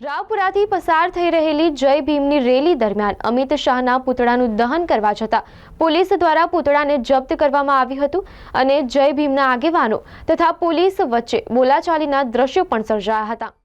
રાવપુરાથી પસાર થઈ રહેલી જય ભીમની રેલી દરમિયાન અમિત શાહના પુતળાનું દહન કરવા જતાં પોલીસ દ્વારા પુતળાને જપ્ત કરવામાં આવ્યું હતું અને જય ભીમના આગેવાનો તથા પોલીસ વચ્ચે બોલાચાલીના દ્રશ્યો પણ સર્જાયા હતા।